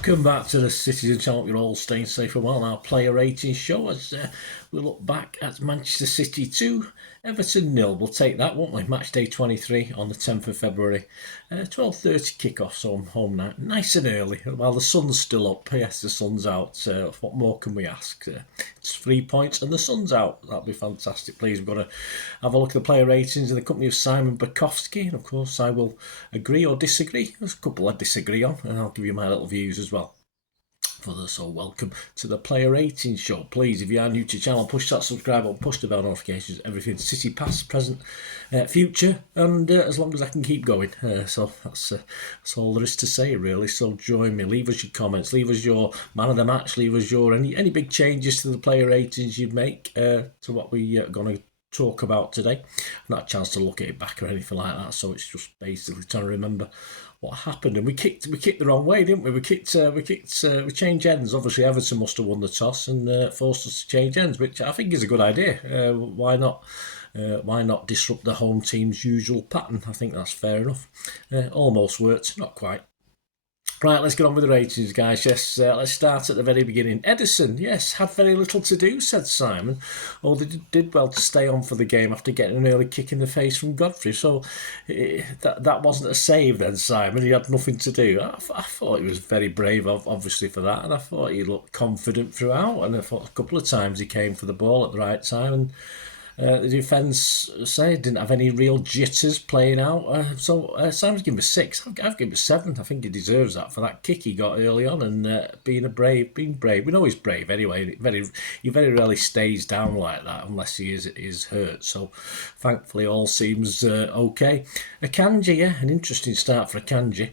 Welcome back to the Citizen Channel. You're all staying safe and well. Our player rating show as we look back at Manchester City 2, Everton 0. We'll take that, won't we? Match day 23 on the 10th of February. 12:30 kick-off, so I'm home now. Nice and early, while the sun's still up. Yes, the sun's out. What more can we ask? It's 3 points and the sun's out. That'll be fantastic. Please, we've got to have a look at the player ratings in the company of Simon Bajkowski. And of course, I will agree or disagree. There's a couple I disagree on, and I'll give you my little views as well. So welcome to the player rating show. Please, if you are new to the channel, push that subscribe button, push the bell notifications, everything City past, present, future, and as long as I can keep going. So that's all there is to say, really. So join me, leave us your comments, leave us your man of the match, leave us your any big changes to the player ratings you'd make to what we are going to talk about today. Not a chance to look at it back or anything like that, so it's just basically trying to remember what happened. And we kicked the wrong way, didn't we? We changed ends. Obviously, Everton must have won the toss and forced us to change ends, which I think is a good idea. Why not? Why not disrupt the home team's usual pattern? I think that's fair enough. Almost worked, not quite. Right, let's get on with the ratings, guys. Yes, let's start at the very beginning. Edison, yes, had very little to do, said Simon. Although they did well to stay on for the game after getting an early kick in the face from Godfrey. So that wasn't a save then, Simon. He had nothing to do. I thought he was very brave, obviously, for that. And I thought he looked confident throughout. And I thought a couple of times he came for the ball at the right time. And the defence didn't have any real jitters playing out. Simon's given him a 6. I've given him a 7. I think he deserves that for that kick he got early on and being brave. We know he's brave anyway. He very rarely stays down like that unless he is hurt. So thankfully all seems okay. Akanji, yeah, an interesting start for Akanji.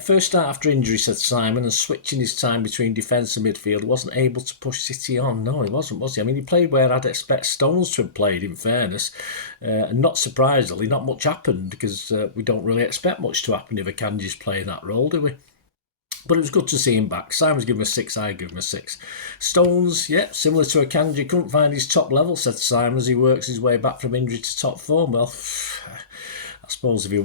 First start after injury, said Simon, and switching his time between defence and midfield. Wasn't able to push City on. No, he wasn't, was he? I mean, he played where I'd expect Stones to have played, in fairness, and not surprisingly, not much happened because we don't really expect much to happen if Akanji's playing that role, do we? But it was good to see him back. Simon's given him a 6, I give him a 6. Stones, yeah, similar to Akanji, couldn't find his top level, said Simon, as he works his way back from injury to top form. Well, I suppose if he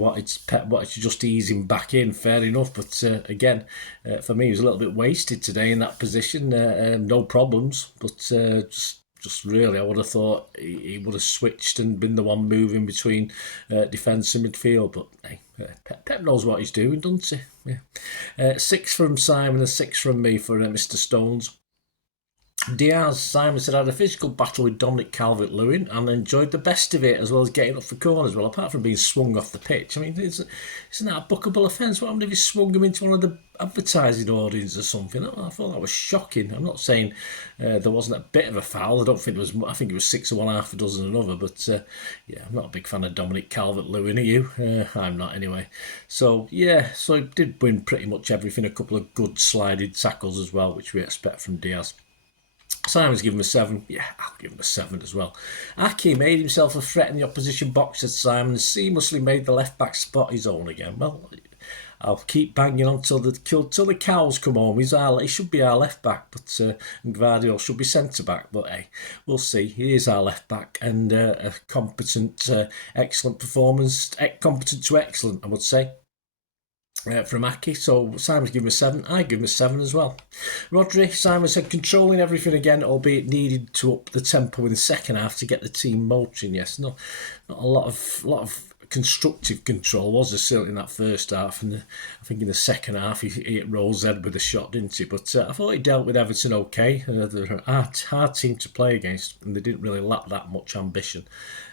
Pep wanted to just ease him back in, fair enough. But again, for me, he was a little bit wasted today in that position. No problems, but just really, I would have thought he would have switched and been the one moving between defence and midfield. But hey, Pep knows what he's doing, doesn't he? Yeah. 6 from Simon and 6 from me for Mr. Stones. Diaz, Simon said, I had a physical battle with Dominic Calvert-Lewin and enjoyed the best of it, as well as getting up for corners. Well, apart from being swung off the pitch, I mean, isn't that a bookable offence? What happened if he swung him into one of the advertising audience or something? I thought that was shocking. I'm not saying there wasn't a bit of a foul. I think it was 6 of one, half a dozen another. But yeah, I'm not a big fan of Dominic Calvert-Lewin. Are you? I'm not anyway. So yeah, so he did win pretty much everything. A couple of good sliding tackles as well, which we expect from Diaz. Simon's given him a 7. Yeah, I'll give him a 7 as well. Aki made himself a threat in the opposition box, said Simon, and seamlessly made the left-back spot his own again. Well, I'll keep banging on till the cows come home. He should be our left-back, but Gvardiol should be centre-back. But hey, we'll see. He is our left-back, and a competent, excellent performance. Competent to excellent, I would say. From Aki, so Simon's given him a 7. I give him a 7 as well. Rodri, Simon said, controlling everything again, albeit needed to up the tempo in the second half to get the team motoring. Yes, not a lot of constructive control was there certainly in that first half, and I think in the second half he hit Rose head with a shot, didn't he? But I thought he dealt with Everton okay. They're a hard team to play against, and they didn't really lack that much ambition.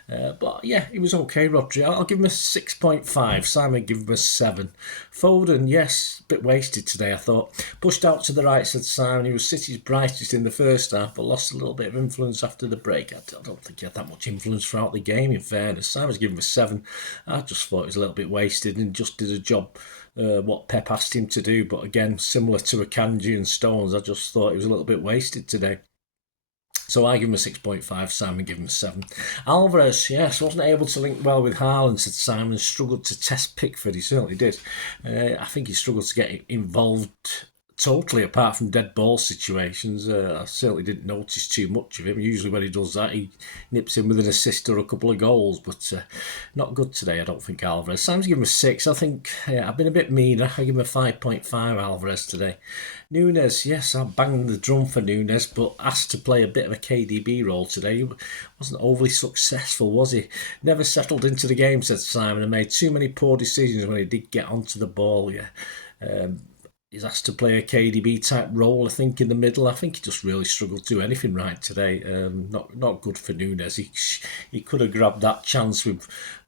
But yeah, he was okay, Rodri. I'll give him a 6.5. Simon give him a 7. Foden, yes, a bit wasted today, I thought. Pushed out to the right, said Simon. He was City's brightest in the first half, but lost a little bit of influence after the break. I don't think he had that much influence throughout the game, in fairness. Simon's given him a 7. I just thought he was a little bit wasted and just did a job what Pep asked him to do. But again, similar to Akanji and Stones, I just thought he was a little bit wasted today. So I give him a 6.5, Simon give him a 7. Alvarez, yes, wasn't able to link well with Haaland, said Simon. Struggled to test Pickford, he certainly did. I think he struggled to get involved totally, apart from dead ball situations. I certainly didn't notice too much of him. Usually when he does that, he nips in with an assist or a couple of goals, but not good today, I don't think, Alvarez. Sam's given him a 6. I think I've been a bit meaner. I give him a 5.5, Alvarez, today. Nunes, yes, I banged the drum for Nunes, but asked to play a bit of a KDB role today. He wasn't overly successful, was he? Never settled into the game, said Simon, and made too many poor decisions when he did get onto the ball, yeah. He's asked to play a KDB type role, I think, in the middle. I think he just really struggled to do anything right today. Not good for Nunes. He could have grabbed that chance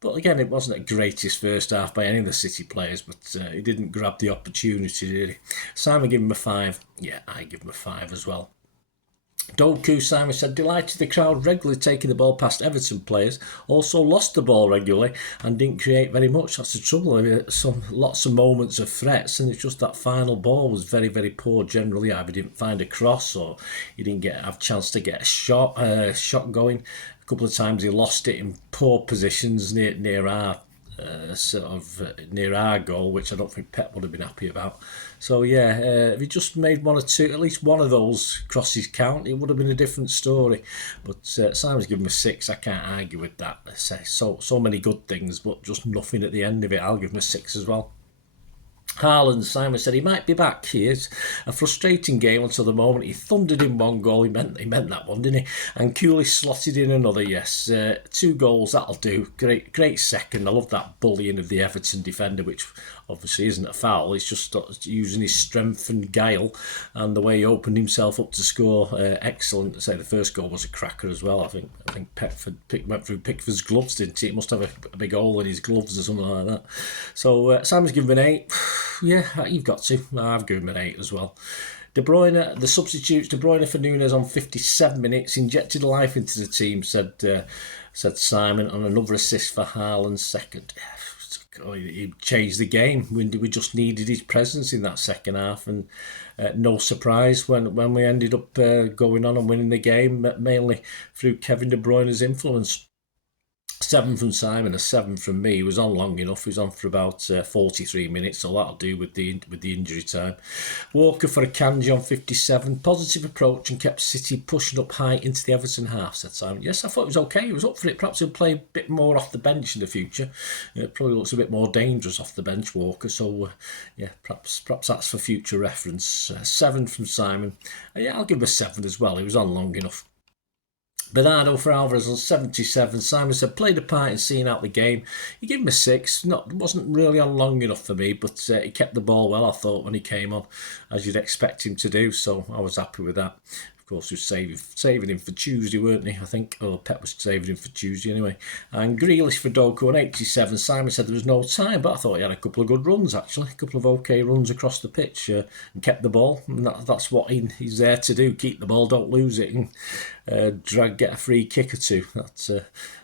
but again, it wasn't a greatest first half by any of the City players, but he didn't grab the opportunity, did he? Simon gave him a 5. Yeah, I give him a 5 as well. Doku, Simon said, delighted the crowd regularly taking the ball past Everton players, also lost the ball regularly and didn't create very much. That's the trouble. I mean, lots of moments of threats, and it's just that final ball was very, very poor generally. Either didn't find a cross or he didn't have a chance to get a shot going. A couple of times he lost it in poor positions near our near our goal, which I don't think Pep would have been happy about. So yeah, if he just made one or two, at least one of those crosses count, it would have been a different story. But Simon's given him a 6. I can't argue with that. I say so many good things, but just nothing at the end of it. I'll give him a 6 as well. Haaland, Simon said he might be back. He is a frustrating game until the moment he thundered in one goal. He meant that one, didn't he? And Cooley slotted in another. Yes, 2 goals, that'll do. Great second. I love that bullying of the Everton defender, which obviously isn't a foul. It's just using his strength and guile, and the way he opened himself up to score. Excellent. I say the first goal was a cracker as well. I think went through Pickford's gloves, didn't he? It must have a big hole in his gloves or something like that. So Sam's given him an 8. Yeah, you've got to. I've given him an 8 as well. De Bruyne, the substitutes, De Bruyne for Nunes on 57 minutes, injected life into the team, said Simon, on another assist for Haaland's second. He changed the game. We just needed his presence in that second half, and no surprise when we ended up going on and winning the game, mainly through Kevin De Bruyne's influence. 7 from Simon, a 7 from me. He was on long enough. He was on for about 43 minutes, so that'll do with the injury time. Walker for a Kanji on 57. Positive approach and kept City pushing up high into the Everton half, said Simon. Yes, I thought it was okay. He was up for it. Perhaps he'll play a bit more off the bench in the future. It probably looks a bit more dangerous off the bench, Walker. So, yeah, perhaps that's for future reference. 7 from Simon. Yeah, I'll give him a 7 as well. He was on long enough. Bernardo for Alvarez on 77. Simon said, played a part in seeing out the game. He gave him a 6. Wasn't really on long enough for me, but he kept the ball well, I thought, when he came on, as you'd expect him to do. So I was happy with that. Of course, he was saving him for Tuesday, weren't he? I think. Or Pep was saving him for Tuesday anyway. And Grealish for Doku on 87. Simon said there was no time, but I thought he had a couple of good runs, actually. A couple of okay runs across the pitch and kept the ball. And that's what he's there to do. Keep the ball, don't lose it. And get a free kick or two.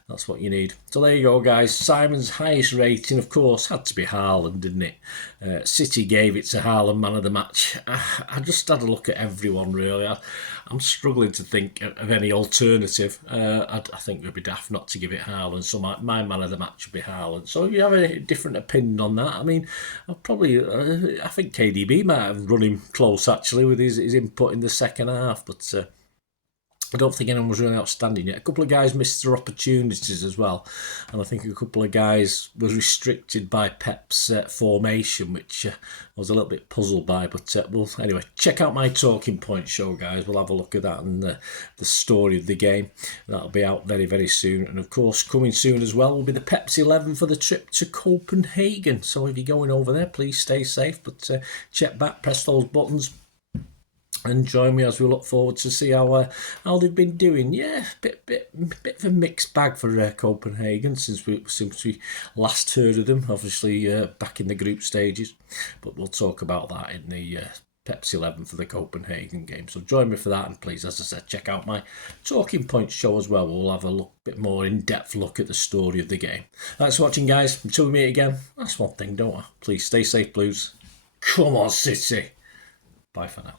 That's what you need. So there you go, guys. Simon's highest rating, of course, had to be Haaland, didn't it? City gave it to Haaland, man of the match. I just had a look at everyone, really. I'm struggling to think of any alternative. I think it would be daft not to give it Haaland. So my man of the match would be Haaland. So if you have a different opinion on that, I mean, I think KDB might have run him close, actually, with his input in the second half. But I don't think anyone was really outstanding yet. A couple of guys missed their opportunities as well, and I think a couple of guys were restricted by Pep's formation, which I was a little bit puzzled by. But anyway, check out my talking point show, guys. We'll have a look at that and the story of the game. That'll be out very, very soon. And of course, coming soon as well will be the Pepsi 11 for the trip to Copenhagen. So if you're going over there, please stay safe. But check back, press those buttons. And join me as we look forward to see how they've been doing. Yeah, bit of a mixed bag for Copenhagen since we last heard of them. Obviously back in the group stages, but we'll talk about that in the Pepsi 11 for the Copenhagen game. So join me for that, and please, as I said, check out my Talking Point show as well. We'll have a bit more in-depth look at the story of the game. Thanks for watching, guys. Until we meet again, that's one thing, don't I? Please stay safe, Blues. Come on, City. Bye for now.